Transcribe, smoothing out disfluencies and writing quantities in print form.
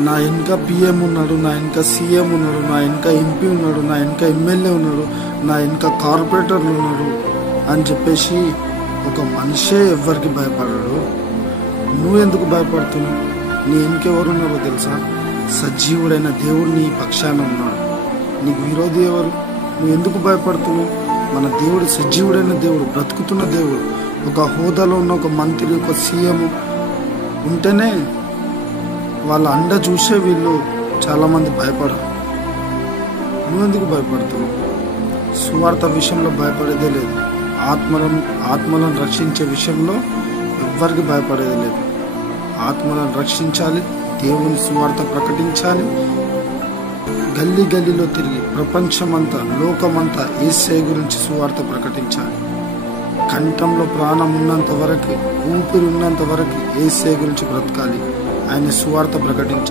నా వెనుక పిఎం ఉన్నాడు, నా వెనుక సీఎం ఉన్నాడు, నా వెనుక ఎంపీ ఉన్నాడు, నా వెనుక ఎమ్మెల్యే ఉన్నాడు, నా వెనుక కార్పొరేటర్లు ఉన్నారు అని చెప్పేసి ఒక మనిషే ఎవ్వరికి భయపడాడు. నువ్వెందుకు భయపడుతున్నావు? నీ వెనుకెవరున్నారో తెలుసా? సజీవుడైన దేవుడు నీ పక్షాన ఉన్నాడు. నీకు విరోధి ఎవరు? నువ్వు ఎందుకు భయపడుతున్నావు? మన దేవుడు సజీవుడైన దేవుడు, బ్రతుకుతున్న దేవుడు. ఒక హోదాలో ఉన్న ఒక మంత్రి, ఒక సీఎం ఉంటేనే వాళ్ళ అండ చూసే వీళ్ళు చాలామంది భయపడరు. నువ్వెందుకు భయపడుతున్నావు? సువార్త విషయంలో భయపడేదే లేదు. ఆత్మలను రక్షించే విషయంలో ఎవ్వరికి భయపడేది లేదు. ఆత్మలను రక్షించాలి, దేవుని సువార్త ప్రకటించాలి. గల్లీ గల్లీలో తిరిగి ప్రపంచమంతా, లోకమంతా యేసయ్య గురించి సువార్త ప్రకటించాలి. కంఠంలో ప్రాణం ఉన్నంత వరకు, ఊపిరి ఉన్నంత వరకు యేసయ్య గురించి బ్రతకాలి. ఆయన సువార్త ప్రకటించాలి.